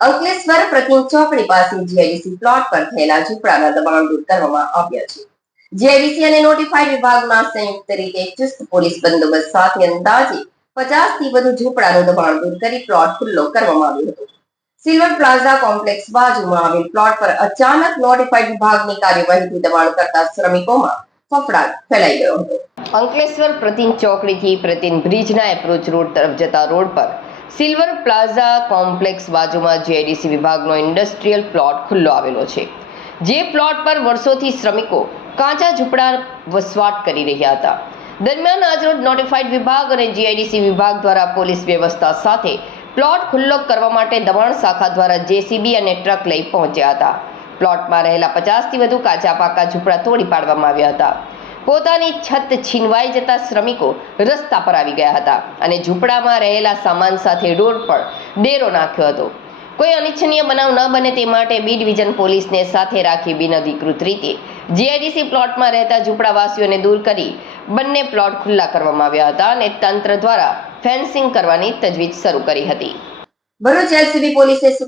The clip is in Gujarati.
અંકલેશ્વર પ્રતિમ ચોકડી પાસે જીઆઈડીસી પ્લોટ પર થયેલા ઝૂંપડાના દબાણ દૂર કરવામાં આવ્યા છે. જીઆઈડીસી અને નોટિફાઈડ વિભાગના સંયુક્ત રીતે ચુસ્ત પોલીસ બંદોબસ્ત સાથે અંદાજે પચાસથી વધુ ઝૂંપડાનું દબાણ દૂર કરી પ્લોટ ખુલ્લો કરવામાં આવ્યો હતો. સિલ્વર પ્લાઝા કોમ્પ્લેક્સ બાજુમાં આવેલ પ્લોટ પર અચાનક નોટિફાઈડ વિભાગની કાર્યવાહીથી દબાણ કરતા શ્રમિકોમાં ફફડાટ ફેલાઈ ગયો હતો. અંકલેશ્વર પ્રતિમ ચોકડીથી પ્રતિમ બ્રિજના એપ્રોચ રોડ તરફ જતા રોડ પર સિલ્વર પ્લાઝા કોમ્પ્લેક્સ બાજુમાં જીઆઈડીસી વિભાગનો ઇન્ડસ્ટ્રીયલ પ્લોટ ખુલ્લો આવેલો છે. જે પ્લોટ પર વર્ષોથી શ્રમિકો કાચા ઝૂંપડા વસવાટ કરી રહ્યા હતા. દરમિયાન આજરોજ નોટિફાઈડ વિભાગ અને જીઆઈડીસી વિભાગ દ્વારા પોલીસ વ્યવસ્થા સાથે પ્લોટ ખુલ્લો કરવા માટે દબાણ શાખા દ્વારા જેસીબી અને ટ્રક લઈ પહોંચ્યા હતા. પ્લોટમાં રહેલા પચાસથી વધુ કાચા પાકા ઝૂંપડા તોડી પાડવામાં આવ્યા હતા. પોતાની છત છીનવાઈ જતા શ્રમિકો રસ્તા પર આવી ગયા હતા અને ઝૂંપડામાં રહેલા સામાન સાથે રોડ પર ડેરો નાખ્યો હતો. કોઈ અનિચ્છનીય બનાવ ન બને તે માટે બી ડિવિઝન પોલીસને સાથે રાખી બિનઅધિકૃત રીતે જીઆઈડીસી પ્લોટમાં રહેતા ઝૂંપડાવાસીઓને દૂર કરી બંને પ્લોટ ખુલ્લા કરવામાં આવ્યા હતા અને તંત્ર દ્વારા ફેન્સિંગ કરવાની તજવીજ શરૂ કરી હતી. ભરૂચ એલસીબી પોલીસે